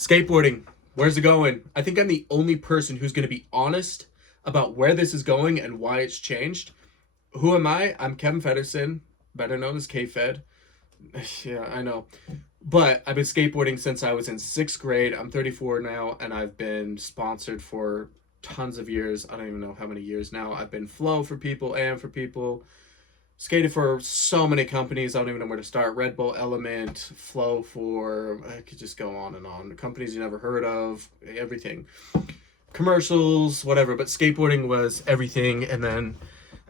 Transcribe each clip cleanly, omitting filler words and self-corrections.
Skateboarding, where's it going? I think I'm the only person who's going to be honest about where this is going and why it's changed. Who am I? I'm Kevin Fedderson, better known as K-Fed. Yeah, I know. But I've been skateboarding since I was in sixth grade. I'm 34 now, and I've been sponsored for tons of years. I don't even know how many years now. I've been Flow for people, AM for people, skated for so many companies. I don't even know where to start. Red Bull, Element, Flow for, I could just go on and on. Companies you never heard of, everything. Commercials, whatever. But skateboarding was everything. And then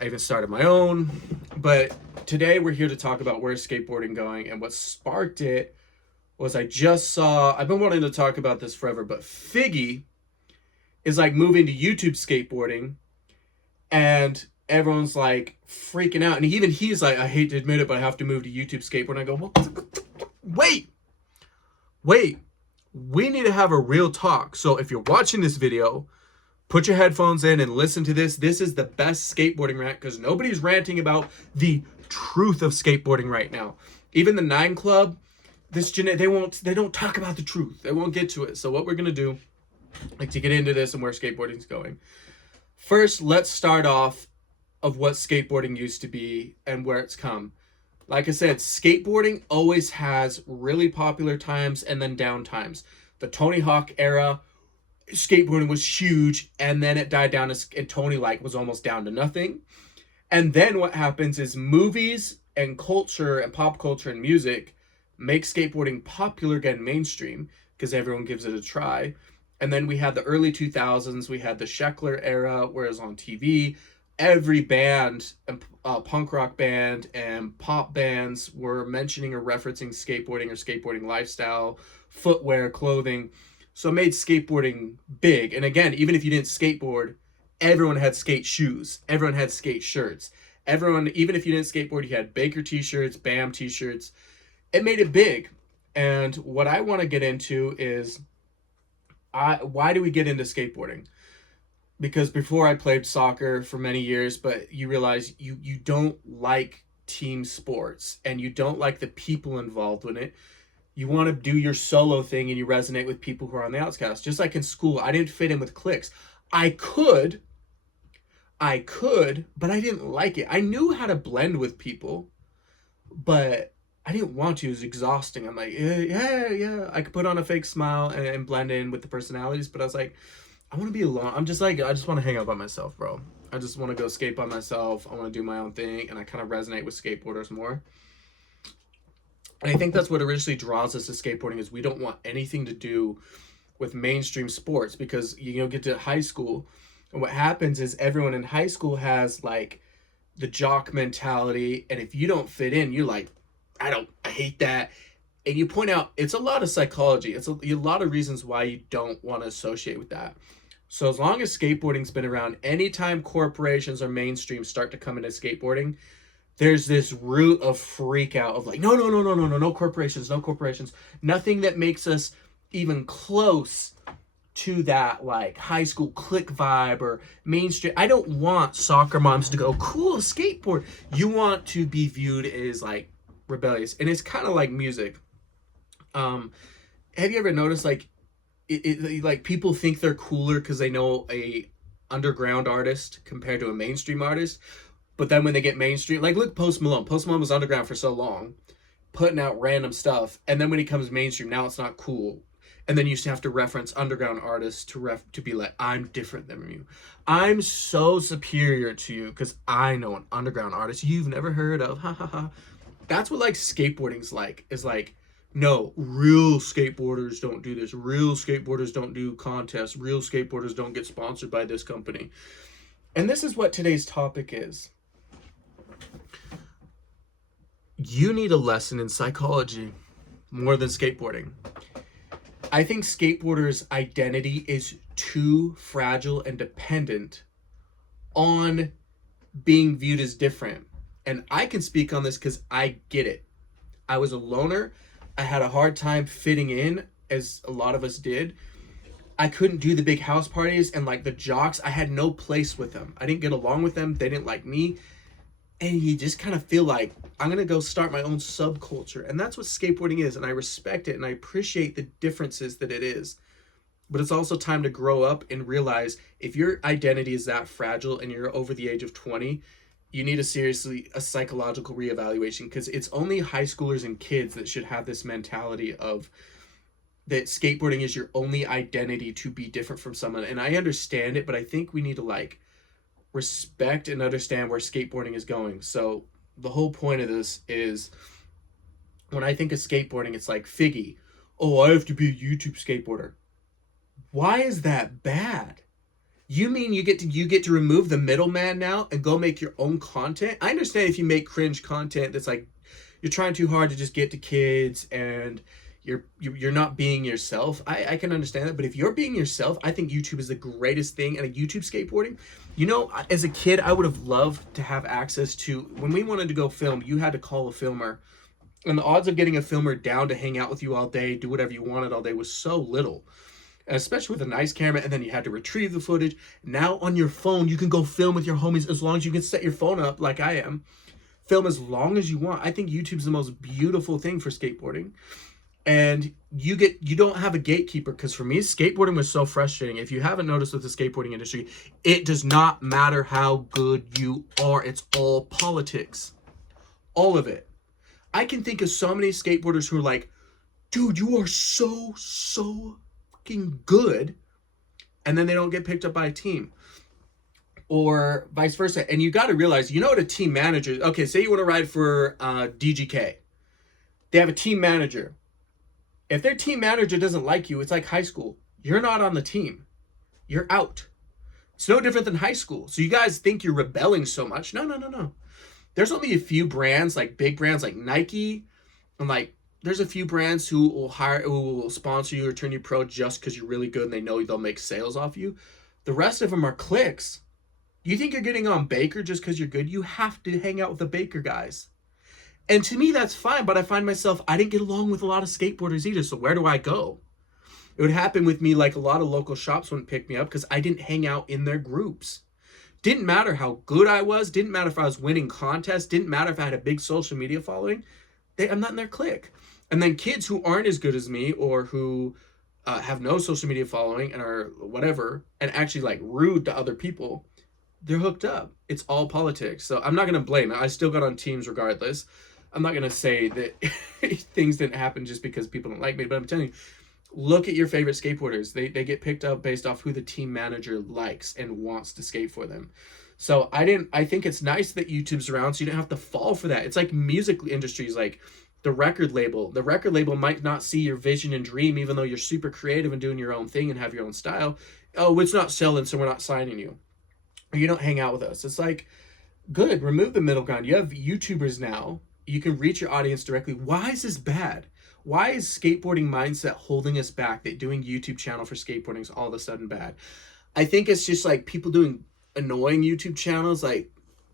I even started my own. But today we're here to talk about where's skateboarding going. And what sparked it was I've been wanting to talk about this forever, but Figgy is like moving to YouTube skateboarding, and everyone's like freaking out. And even he's like, I hate to admit it, but I have to move to YouTube skateboard. And I go, well, wait, we need to have a real talk. So if you're watching this video, put your headphones in and listen to this. This is the best skateboarding rant because nobody's ranting about the truth of skateboarding right now. Even the Nine Club, they don't talk about the truth. They won't get to it. So what we're gonna do, like, to get into this and where skateboarding's going. First, let's start off of what skateboarding used to be and where it's come. Like I said, skateboarding always has really popular times and then down times. The Tony Hawk era, skateboarding was huge, and then it died down, and Tony was almost down to nothing. And then what happens is movies and culture and pop culture and music make skateboarding popular again, mainstream, because everyone gives it a try. And then we had the early 2000s, we had the Sheckler era, where it was on TV. Every band, punk rock band and pop bands were mentioning or referencing skateboarding or skateboarding lifestyle, footwear, clothing. So it made skateboarding big. And again, even if you didn't skateboard, everyone had skate shoes. Everyone had skate shirts. Even if you didn't skateboard, you had Baker t-shirts, BAM t-shirts. It made it big. And what I want to get into is, why do we get into skateboarding? Because before I played soccer for many years, but you realize you don't like team sports and you don't like the people involved in it. You want to do your solo thing and you resonate with people who are on the outskirts. Just like in school, I didn't fit in with cliques. I could, but I didn't like it. I knew how to blend with people, but I didn't want to. It was exhausting. I'm like, yeah. I could put on a fake smile and blend in with the personalities, but I was like, I want to be alone. I just want to hang out by myself, bro. I just want to go skate by myself. I want to do my own thing, and I kind of resonate with skateboarders more. And I think that's what originally draws us to skateboarding is we don't want anything to do with mainstream sports because you get to high school, and what happens is everyone in high school has like the jock mentality, and if you don't fit in, you're like, I hate that. And you point out it's a lot of psychology. It's a lot of reasons why you don't want to associate with that. So as long as skateboarding's been around, anytime corporations or mainstream start to come into skateboarding, there's this root of freak out of like, no corporations, nothing that makes us even close to that like high school clique vibe or mainstream. I don't want soccer moms to go, cool, skateboard. You want to be viewed as like rebellious. And it's kind of like music. Have you ever noticed like like people think they're cooler because they know a underground artist compared to a mainstream artist, but then when they get mainstream, like look, Post Malone was underground for so long, putting out random stuff, and then when he comes mainstream, now it's not cool, and then you just have to reference underground artists to be like, I'm different than you, I'm so superior to you because I know an underground artist you've never heard of, ha ha ha. That's what like skateboarding's like, is like, no, real skateboarders don't do this. Real skateboarders don't do contests. Real skateboarders don't get sponsored by this company. And this is what today's topic is. You need a lesson in psychology more than skateboarding. I think skateboarders' identity is too fragile and dependent on being viewed as different. And I can speak on this because I get it. I was a loner. I had a hard time fitting in, as a lot of us did. I couldn't do the big house parties, and like the jocks, I had no place with them. I didn't get along with them. They didn't like me. and you just kind of feel like I'm going to go start my own subculture. And that's what skateboarding is. And I respect it and I appreciate the differences that it is. But it's also time to grow up and realize if your identity is that fragile and you're over the age of 20, you need a psychological reevaluation, because it's only high schoolers and kids that should have this mentality of that skateboarding is your only identity to be different from someone. And I understand it, but I think we need to like respect and understand where skateboarding is going. So the whole point of this is, when I think of skateboarding, it's like Figgy, oh, I have to be a YouTube skateboarder. Why is that bad? You mean you get to remove the middleman now and go make your own content? I understand if you make cringe content that's like you're trying too hard to just get to kids and you're not being yourself. I can understand that, but if you're being yourself, I think YouTube is the greatest thing. And a YouTube skateboarding, you know, as a kid, I would have loved to have access to, when we wanted to go film, you had to call a filmer, and the odds of getting a filmer down to hang out with you all day, do whatever you wanted all day, was so little. And especially with a nice camera, and then you had to retrieve the footage. Now on your phone, you can go film with your homies as long as you can set your phone up like I am. Film as long as you want. I think YouTube's the most beautiful thing for skateboarding. And you don't have a gatekeeper, because for me, skateboarding was so frustrating. If you haven't noticed with the skateboarding industry, it does not matter how good you are. It's all politics. All of it. I can think of so many skateboarders who are like, dude, you are so fucking good, and then they don't get picked up by a team, or vice versa. And you got to realize, you know what a team manager is. Okay, say you want to ride for DGK. They have a team manager. If their team manager doesn't like you, it's like high school. You're not on the team. You're out. It's no different than high school. So you guys think you're rebelling so much. No. There's only a few brands, like big brands like Nike, and like there's a few brands who will sponsor you or turn you pro just because you're really good and they know they'll make sales off you. The rest of them are clicks. You think you're getting on Baker just because you're good? You have to hang out with the Baker guys. And to me, that's fine, but I find myself, I didn't get along with a lot of skateboarders either, so where do I go? It would happen with me, like a lot of local shops wouldn't pick me up because I didn't hang out in their groups. Didn't matter how good I was, didn't matter if I was winning contests, didn't matter if I had a big social media following. I'm not in their clique. And then kids who aren't as good as me, or who have no social media following and are whatever, and actually like rude to other people, they're hooked up. It's all politics. So I'm not going to blame it. I still got on teams regardless. I'm not going to say that things didn't happen just because people don't like me, but I'm telling you, look at your favorite skateboarders. They get picked up based off who the team manager likes and wants to skate for them. So I think it's nice that YouTube's around so you don't have to fall for that. It's like music industries, like the record label. The record label might not see your vision and dream, even though you're super creative and doing your own thing and have your own style. Oh, it's not selling, so we're not signing you. Or you don't hang out with us. It's like, good, remove the middle ground. You have YouTubers now. You can reach your audience directly. Why is this bad? Why is skateboarding mindset holding us back that doing YouTube channel for skateboarding is all of a sudden bad? I think it's just like people doing annoying YouTube channels, like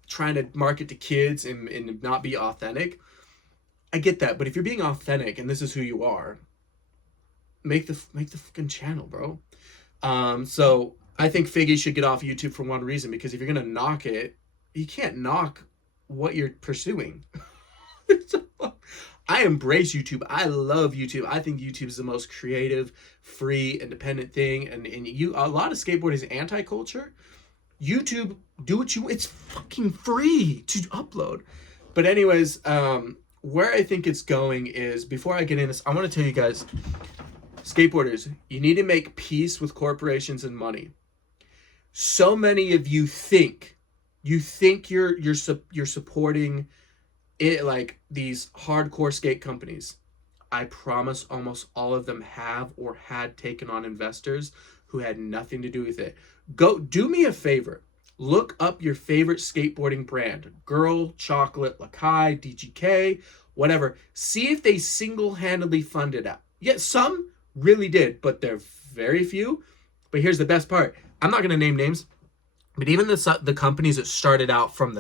trying to market to kids and not be authentic. I get that, but if you're being authentic and this is who you are, make the fucking channel, bro. So I think Figgy should get off YouTube for one reason, because if you're gonna knock it, you can't knock what you're pursuing. I embrace YouTube. I love YouTube. I think YouTube is the most creative, free, independent thing. And a lot of skateboarding is anti-culture. YouTube, do what you, it's fucking free to upload. But anyways, where I think it's going is, before I get in this, I want to tell you guys, skateboarders, you need to make peace with corporations and money. So many of you think you're supporting it, like these hardcore skate companies. I promise almost all of them have or had taken on investors who had nothing to do with it. Go do me a favor. Look up your favorite skateboarding brand. Girl, Chocolate, Lakai, DGK, whatever. See if they single-handedly funded it. Yeah, some really did, but they're very few. But here's the best part. I'm not going to name names, but even the companies that started out from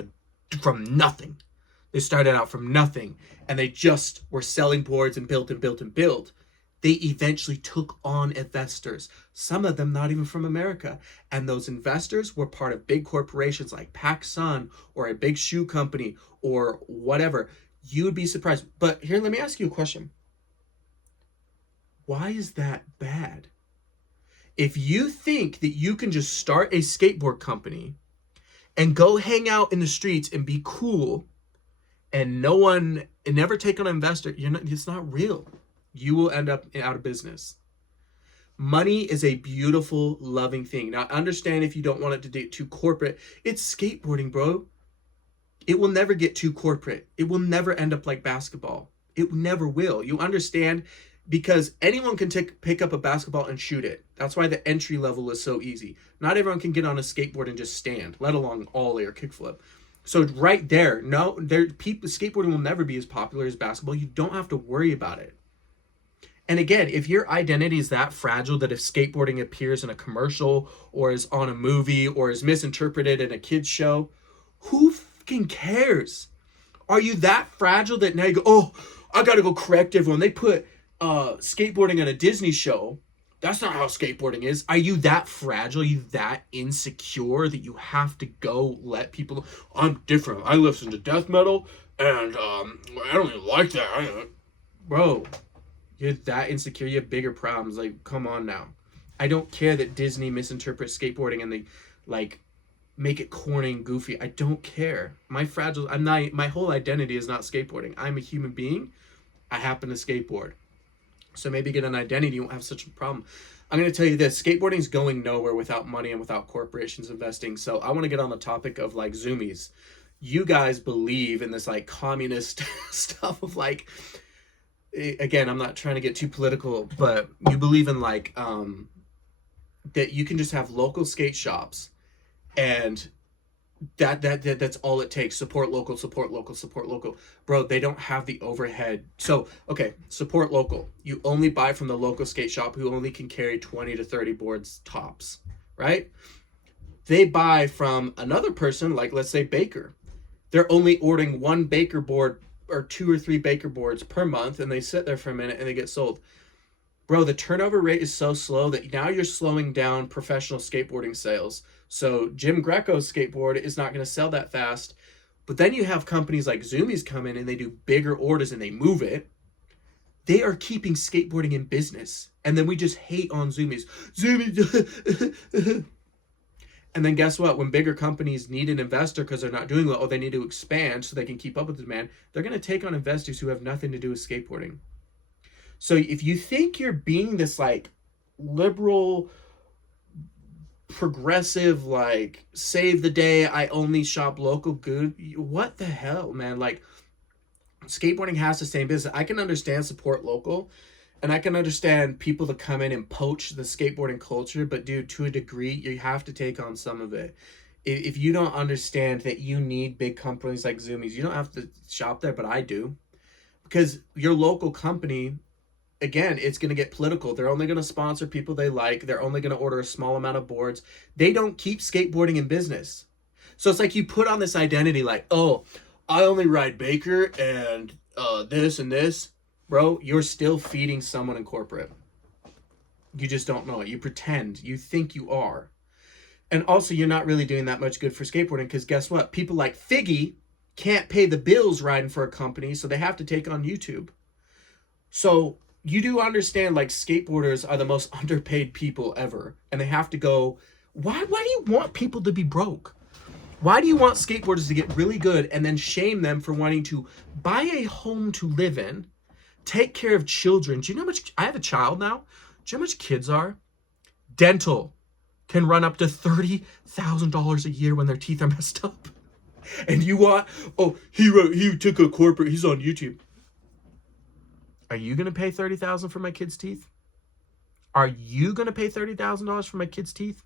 nothing. They started out from nothing, and they just were selling boards and built. They eventually took on investors, some of them not even from America. And those investors were part of big corporations like PacSun or a big shoe company or whatever. You would be surprised. But here, let me ask you a question. Why is that bad? If you think that you can just start a skateboard company and go hang out in the streets and be cool and never take on an investor, it's not real. You will end up out of business. Money is a beautiful, loving thing. Now, understand if you don't want it to get too corporate. It's skateboarding, bro. It will never get too corporate. It will never end up like basketball. It never will. You understand? Because anyone can pick up a basketball and shoot it. That's why the entry level is so easy. Not everyone can get on a skateboard and just stand, let alone ollie or kickflip. So right there, skateboarding will never be as popular as basketball. You don't have to worry about it. And again, if your identity is that fragile that if skateboarding appears in a commercial or is on a movie or is misinterpreted in a kid's show, who fucking cares? Are you that fragile that now you go, oh, I gotta go correct everyone? They put skateboarding on a Disney show. That's not how skateboarding is. Are you that fragile? Are you that insecure that you have to go let people know, I'm different. I listen to death metal and I don't even like that. Bro, you're that insecure. You have bigger problems. Like, come on now. I don't care that Disney misinterprets skateboarding and they like make it corny and goofy. I don't care. My whole identity is not skateboarding. I'm a human being. I happen to skateboard. So maybe get an identity, you won't have such a problem. I'm going to tell you this, skateboarding is going nowhere without money and without corporations investing. So I want to get on the topic of like Zoomies. You guys believe in this like communist stuff of like, again, I'm not trying to get too political, but you believe in like, that you can just have local skate shops and that's all it takes. Support local, support local, support local. Bro, they don't have the overhead. So, okay, support local. You only buy from the local skate shop who only can carry 20 to 30 boards tops, right? They buy from another person, like let's say Baker. They're only ordering one Baker board or 2 or 3 Baker boards per month, and they sit there for a minute and they get sold. Bro, the turnover rate is so slow that now you're slowing down professional skateboarding sales. So Jim Greco's skateboard is not going to sell that fast. But then you have companies like Zoomies come in and they do bigger orders and they move it. They are keeping skateboarding in business. And then we just hate on Zoomies. Zoomies. And then guess what? When bigger companies need an investor because they're not doing well or they need to expand so they can keep up with the demand, they're going to take on investors who have nothing to do with skateboarding. So if you think you're being this like liberal, progressive, like save the day, I only shop local good, what the hell, man? Like skateboarding has to stay in business. I can understand support local and I can understand people that come in and poach the skateboarding culture, but dude, to a degree, you have to take on some of it. If you don't understand that you need big companies like Zoomies, you don't have to shop there, but I do. Because your local company, again, it's going to get political. They're only going to sponsor people they like. They're only going to order a small amount of boards. They don't keep skateboarding in business. So it's like you put on this identity like, oh, I only ride Baker and this and this. Bro, you're still feeding someone in corporate. You just don't know it. You pretend. You think you are. And also, you're not really doing that much good for skateboarding because guess what? People like Figgy can't pay the bills riding for a company, so they have to take on YouTube. So you do understand like skateboarders are the most underpaid people ever. And they have to go, why do you want people to be broke? Why do you want skateboarders to get really good and then shame them for wanting to buy a home to live in, take care of children? Do you know how much, I have a child now. Do you know how much kids are? Dental can run up to $30,000 a year when their teeth are messed up. And you want, oh, he took a corporate, he's on YouTube. Are you going to pay $30,000 for my kid's teeth? Are you going to pay $30,000 for my kid's teeth?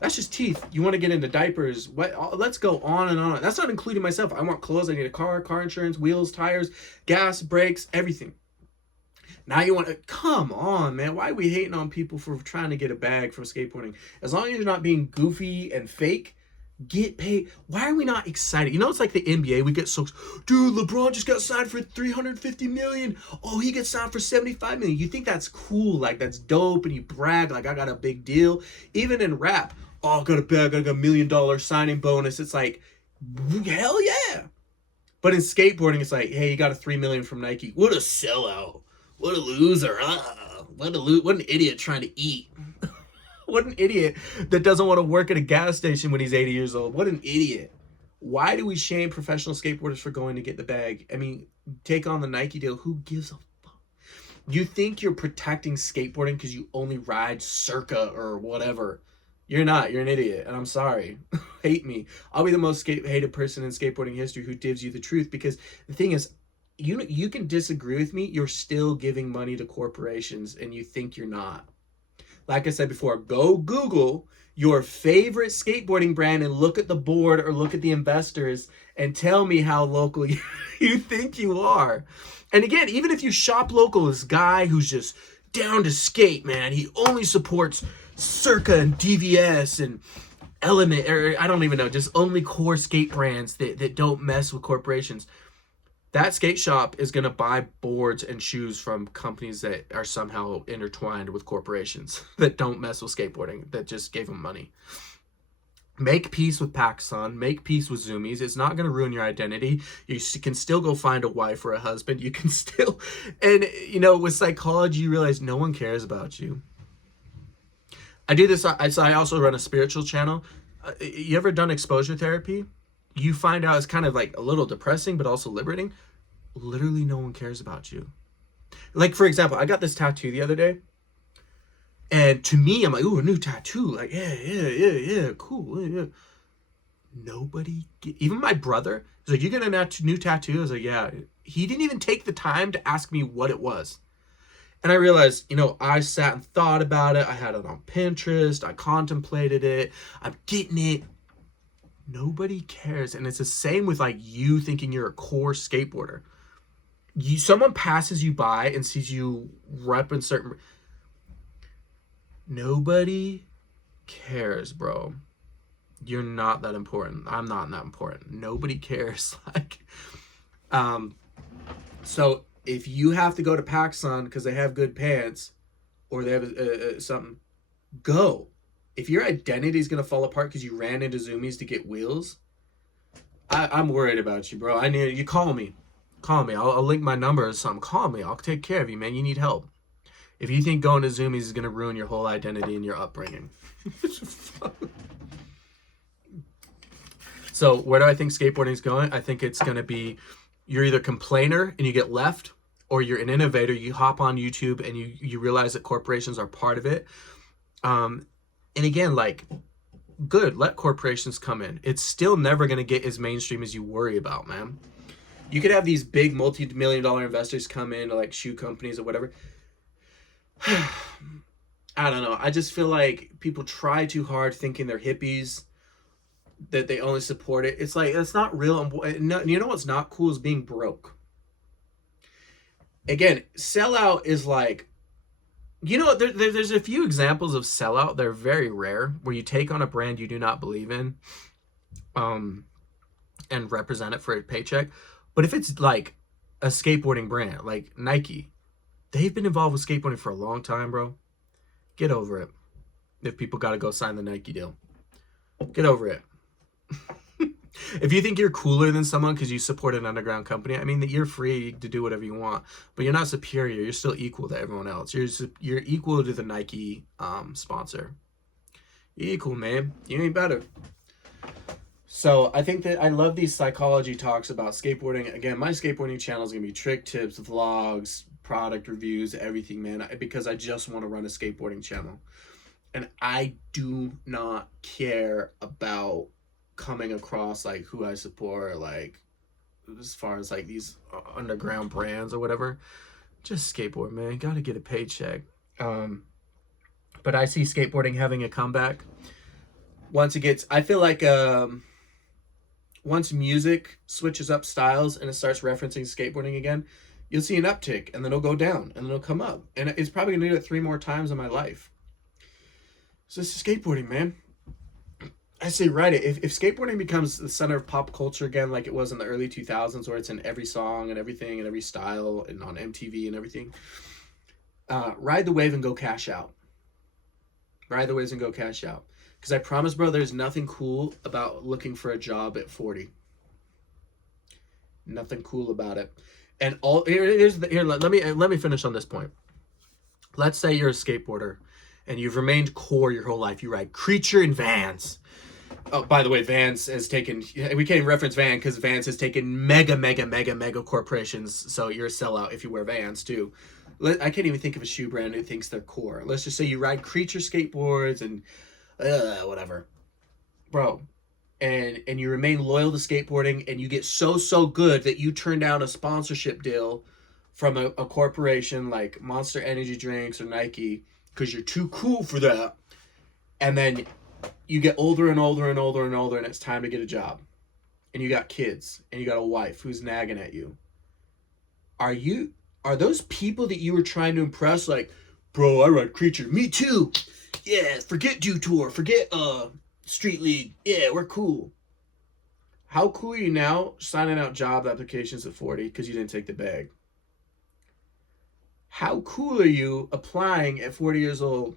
That's just teeth. You want to get into diapers. Let's go on and on. That's not including myself. I want clothes. I need a car insurance, wheels, tires, gas, brakes, everything. Now you want to, come on, man. Why are we hating on people for trying to get a bag from skateboarding? As long as you're not being goofy and fake, Get paid. Why are we not excited? You know, it's like the NBA. We get so, dude, LeBron just got signed for 350 million. Oh, he gets signed for 75 million. You think that's cool? Like, that's dope, and you brag like, I got a big deal. Even in rap, oh, I got a $1 million signing bonus. It's like, hell yeah. But in skateboarding, it's like, hey, you got a 3 million from Nike. What a sellout. What a loser. What an idiot trying to eat. What an idiot that doesn't want to work at a gas station when he's 80 years old. What an idiot. Why do we shame professional skateboarders for going to get the bag? I mean, take on the Nike deal. Who gives a fuck? You think you're protecting skateboarding because you only ride Circa or whatever. You're not. You're an idiot. And I'm sorry. Hate me. I'll be the most hated person in skateboarding history who gives you the truth, because the thing is, you can disagree with me. You're still giving money to corporations and you think you're not. Like I said before, go Google your favorite skateboarding brand and look at the board or look at the investors and tell me how local you think you are. And again, even if you shop local, this guy who's just down to skate, man, he only supports Circa and DVS and Element, or I don't even know, just only core skate brands that don't mess with corporations. That skate shop is going to buy boards and shoes from companies that are somehow intertwined with corporations that don't mess with skateboarding, that just gave them money. Make peace with PacSun. Make peace with Zoomies. It's not going to ruin your identity. You can still go find a wife or a husband. You can still... And, you know, with psychology, you realize no one cares about you. I do this... I also run a spiritual channel. You ever done exposure therapy? You find out it's kind of like a little depressing, but also liberating. Literally no one cares about you. Like, for example, I got this tattoo the other day. And to me, I'm like, ooh, a new tattoo. Like, yeah, cool. Yeah. Nobody, even my brother, he's like, you get a new tattoo? I was like, yeah. He didn't even take the time to ask me what it was. And I realized, you know, I sat and thought about it. I had it on Pinterest. I contemplated it. I'm getting it. Nobody cares. And it's the same with like you thinking you're a core skateboarder. Someone passes you by and sees you rep in certain... Nobody cares, bro. You're not that important. I'm not that important. Nobody cares. Like, so if you have to go to PacSun because they have good pants or they have something, go. If your identity is going to fall apart because you ran into Zoomies to get wheels, I'm worried about you, bro. I need you. Call me. I'll link my number or something. Call me. I'll take care of you, man. You need help. If you think going to Zoomies is going to ruin your whole identity and your upbringing. So where do I think skateboarding is going? I think it's going to be, you're either a complainer and you get left, or you're an innovator. You hop on YouTube and you realize that corporations are part of it. And again, like, good, let corporations come in. It's still never going to get as mainstream as you worry about, man. You could have these big multi-million-dollar investors come in, to like shoe companies or whatever. I don't know. I just feel like people try too hard thinking they're hippies, that they only support it. It's like, it's not real. No, you know what's not cool is being broke. Again, sellout is like, you know, there's a few examples of sellout. They're very rare, where you take on a brand you do not believe in and represent it for a paycheck. But if it's like a skateboarding brand, like Nike, they've been involved with skateboarding for a long time, bro. Get over it. If people got to go sign the Nike deal, get over it. If you think you're cooler than someone because you support an underground company, I mean, that you're free to do whatever you want, but you're not superior. You're still equal to everyone else. You're equal to the Nike sponsor. You're equal, man. You ain't better. So I think that I love these psychology talks about skateboarding. Again, my skateboarding channel is going to be trick tips, vlogs, product reviews, everything, man, because I just want to run a skateboarding channel. And I do not care about coming across like who I support, like as far as like these underground brands or whatever. Just skateboard, man. Got to get a paycheck. But I see skateboarding having a comeback once it gets, I feel like once music switches up styles and it starts referencing skateboarding again, you'll see an uptick, and then it'll go down, and then it'll come up. And it's probably going to do it 3 more times in my life. So this is skateboarding, man. I say write it. If skateboarding becomes the center of pop culture again, like it was in the early 2000s, where it's in every song and everything and every style and on MTV and everything, ride the wave and go cash out. Ride the waves and go cash out. Because I promise, bro, there's nothing cool about looking for a job at 40. Nothing cool about it. And all here. Let me finish on this point. Let's say you're a skateboarder, and you've remained core your whole life. You ride Creature and Vans. Oh, by the way, Vans has taken. We can't even reference Van because Vans has taken mega corporations. So you're a sellout if you wear Vans too. I can't even think of a shoe brand who thinks they're core. Let's just say you ride Creature skateboards and whatever, bro. And you remain loyal to skateboarding, and you get so good that you turn down a sponsorship deal from a corporation like Monster Energy Drinks or Nike because you're too cool for that. And then you get older and older and older and older, and it's time to get a job. And you got kids, and you got a wife who's nagging at you. Are those people that you were trying to impress like, bro, I ride Creature. Me too. Yeah, forget Dew Tour. Forget Street League. Yeah, we're cool. How cool are you now signing out job applications at 40 because you didn't take the bag? How cool are you applying at 40 years old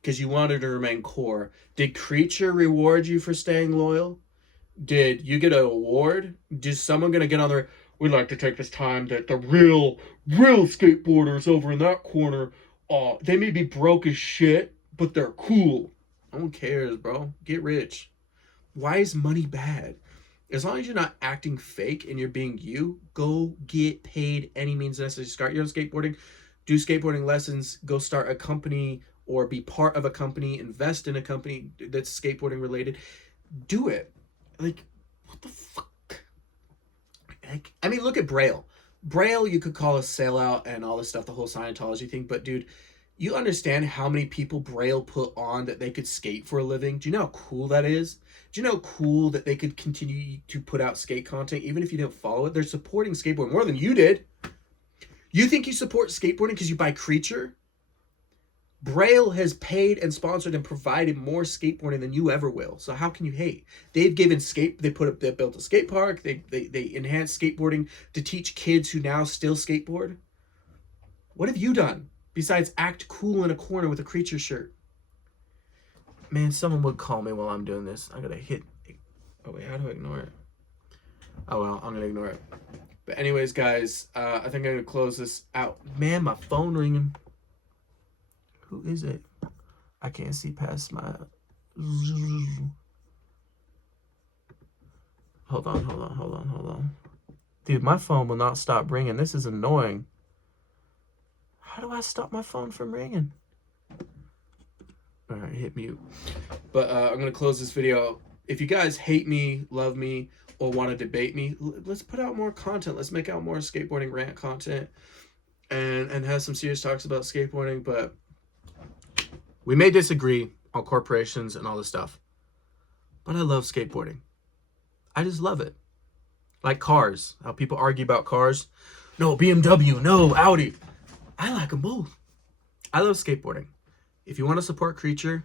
because you wanted to remain core? Did Creature reward you for staying loyal? Did you get an award? Is someone going to get on there? We'd like to take this time that the real skateboarders over in that corner, they may be broke as shit, but they're cool. No one cares, bro. Get rich. Why is money bad? As long as you're not acting fake and you're being you, go get paid any means necessary. Start your own skateboarding, do skateboarding lessons, go start a company or be part of a company, invest in a company that's skateboarding related. Do it. Like, what the fuck? Like, I mean, look at Braille. Braille, you could call a sellout and all this stuff, the whole Scientology thing, but dude, you understand how many people Braille put on that they could skate for a living? Do you know how cool that is? Do you know how cool that they could continue to put out skate content even if you didn't follow it? They're supporting skateboarding more than you did. You think you support skateboarding because you buy Creature? Braille has paid and sponsored and provided more skateboarding than you ever will. So how can you hate? They've given they built a skate park. They enhanced skateboarding to teach kids who now still skateboard. What have you done besides act cool in a corner with a Creature shirt? Man, someone would call me while I'm doing this. I gotta hit. Oh wait, how do I ignore it? Oh well, I'm gonna ignore it. But anyways, guys, I think I'm gonna close this out. Man, my phone ringing. Who is it? I can't see past my. Hold on. Dude, my phone will not stop ringing. This is annoying. How do I stop my phone from ringing? All right, hit mute. But I'm going to close this video. If you guys hate me, love me, or want to debate me, let's put out more content. Let's make out more skateboarding rant content and have some serious talks about skateboarding. But we may disagree on corporations and all this stuff. But I love skateboarding. I just love it. Like cars. How people argue about cars. No, BMW. No, Audi. I like them both. I love skateboarding. If you want to support Creature,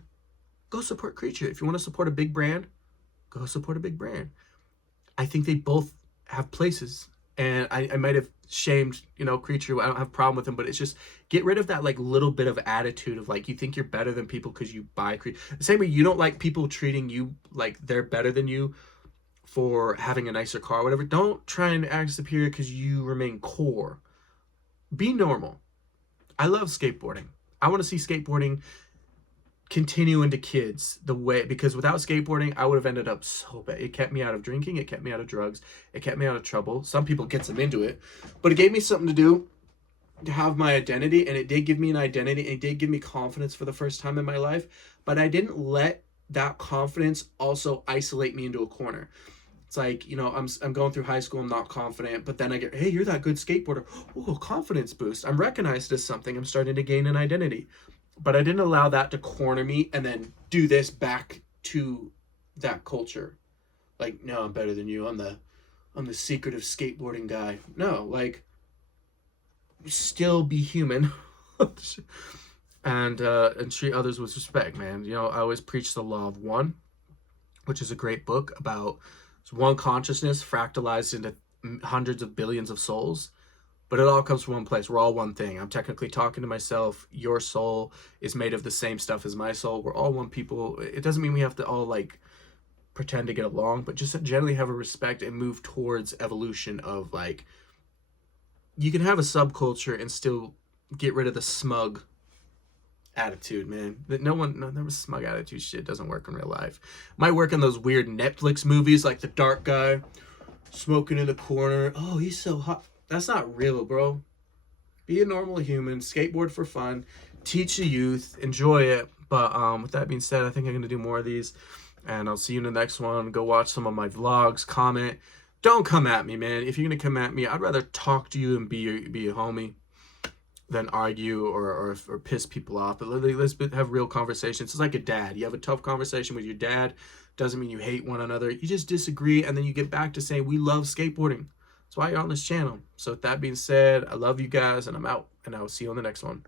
go support Creature. If you want to support a big brand, go support a big brand. I think they both have places. And I might have shamed, Creature. I don't have a problem with him, but it's just get rid of that like little bit of attitude of like you think you're better than people because you buy Creature. The same way you don't like people treating you like they're better than you for having a nicer car or whatever. Don't try and act superior because you remain core. Be normal. I love skateboarding. I want to see skateboarding continue into kids because without skateboarding, I would have ended up so bad. It kept me out of drinking. It kept me out of drugs. It kept me out of trouble. Some people gets them into it, but it gave me something to do, to have my identity. And it did give me an identity. It did give me confidence for the first time in my life, but I didn't let that confidence also isolate me into a corner. It's like, I'm going through high school, I'm not confident, but then I get, hey, you're that good skateboarder. Oh, confidence boost. I'm recognized as something. I'm starting to gain an identity. But I didn't allow that to corner me and then do this back to that culture. Like, no, I'm better than you. I'm the secretive skateboarding guy. No, like, still be human and treat others with respect, man. I always preach the law of one. which is a great book about one consciousness fractalized into hundreds of billions of souls, but it all comes from one place. We're all one thing. I'm technically talking to myself. Your soul is made of the same stuff as my soul. We're all one people. It doesn't mean we have to all like pretend to get along, but just generally have a respect and move towards evolution of like, you can have a subculture and still get rid of the smug attitude, man. That no smug attitude shit doesn't work in real life. Might work in those weird Netflix movies like the dark guy smoking in the corner. Oh, he's so hot. That's not real, bro. Be a normal human. Skateboard for fun. Teach the youth. Enjoy it. But with that being said, I think I'm gonna do more of these, and I'll see you in the next one. Go watch some of my vlogs. Comment. Don't come at me, man. If you're gonna come at me, I'd rather talk to you and be a homie than argue or piss people off. But let's have real conversations. It's like a dad. You have a tough conversation with your dad. Doesn't mean you hate one another. You just disagree, and then you get back to saying, we love skateboarding. That's why you're on this channel. So with that being said, I love you guys, and I'm out, and I will see you on the next one.